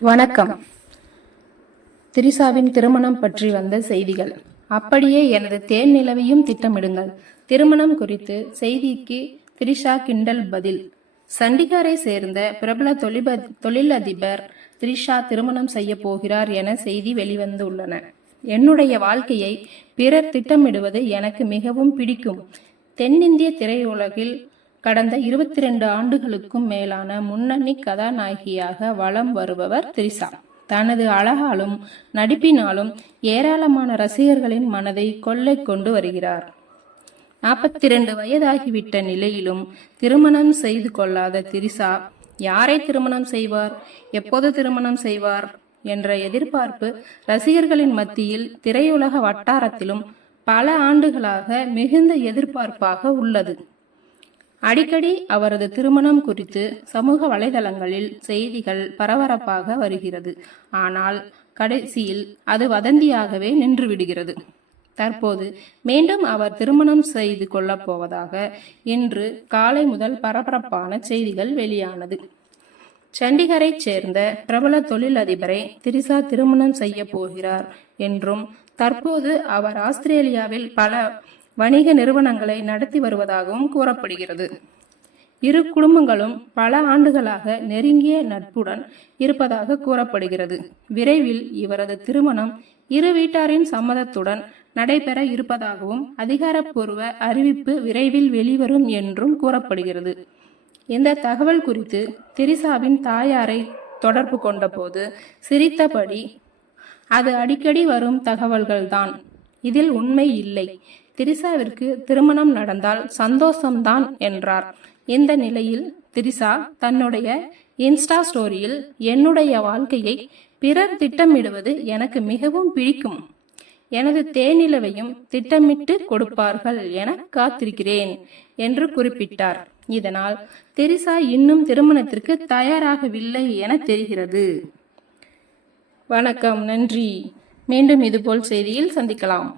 வணக்கம். திரிசாவின் திருமணம் பற்றி வந்த செய்திகள். அப்படியே எனது தேன் நிலவையும் திட்டமிடுங்கள். திருமணம் குறித்து செய்திக்கு திரிஷா கிண்டல் பதில். சண்டிகரை சேர்ந்த பிரபல தொழிப தொழிலதிபர் திரிஷா திருமணம் செய்ய போகிறார் என செய்தி வெளிவந்துள்ளன. என்னுடைய வாழ்க்கையை பிறர் திட்டமிடுவது எனக்கு மிகவும் பிடிக்கும். தென்னிந்திய திரையுலகில் கடந்த இருபத்தி ரெண்டு ஆண்டுகளுக்கும் மேலான முன்னணி கதாநாயகியாக வலம் வருபவர் திரிசா தனது அழகாலும் நடிப்பினாலும் ஏராளமான ரசிகர்களின் மனதை கொள்ளை கொண்டு வருகிறார். நாற்பத்தி ரெண்டு வயதாகிவிட்ட நிலையிலும் திருமணம் செய்து கொள்ளாத திரிசா யாரை திருமணம் செய்வார்? எப்போது திருமணம் செய்வார்? என்ற எதிர்பார்ப்பு ரசிகர்களின் மத்தியில் திரையுலக வட்டாரத்திலும் பல ஆண்டுகளாக மிகுந்த எதிர்பார்ப்பாக உள்ளது. அடிக்கடி அவரது திருமணம் குறித்து சமூக வலைதளங்களில் செய்திகள் பரபரப்பாக வருகிறது. ஆனால் கடைசியில் அது வதந்தியாகவே நின்றுவிடுகிறது. தற்போது மீண்டும் அவர் திருமணம் செய்து கொள்ளப் போவதாக இன்று காலை முதல் பரபரப்பான செய்திகள் வெளியானது. சண்டிகரைச் சேர்ந்த பிரபல தொழிலதிபரை திரிசா திருமணம் செய்ய போகிறார் என்றும் தற்போது அவர் ஆஸ்திரேலியாவில் பல வணிக நிறுவனங்களை நடத்தி வருவதாகவும் கூறப்படுகிறது. இரு குடும்பங்களும் பல ஆண்டுகளாக நெருங்கிய நட்புடன் இருப்பதாக கூறப்படுகிறது. விரைவில் இவரது திருமணம் இரு வீட்டாரின் சம்மதத்துடன் நடைபெற இருப்பதாகவும் அதிகாரப்பூர்வ அறிவிப்பு விரைவில் வெளிவரும் என்றும் கூறப்படுகிறது. இந்த தகவல் குறித்து திரிசாவின் தாயாரை தொடர்பு கொண்டபோது சிரித்தபடி அது அடிக்கடி வரும் தகவல்கள்தான். இதில் உண்மை இல்லை. திரிசாவிற்கு திருமணம் நடந்தால் சந்தோஷம்தான் என்றார். இந்த நிலையில் திரிசா தன்னுடைய இன்ஸ்டா ஸ்டோரியில் என்னுடைய வாழ்க்கையை பிறர் திட்டமிடுவது எனக்கு மிகவும் பிடிக்கும். எனது தேனிலவையும் திட்டமிட்டு கொடுப்பார்கள் என காத்திருக்கிறேன் என்று குறிப்பிட்டார். இதனால் தெரிசா இன்னும் திருமணத்திற்கு தயாராகவில்லை என தெரிகிறது. வணக்கம் நன்றி. மீண்டும் இதுபோல் செய்தியில் சந்திக்கலாம்.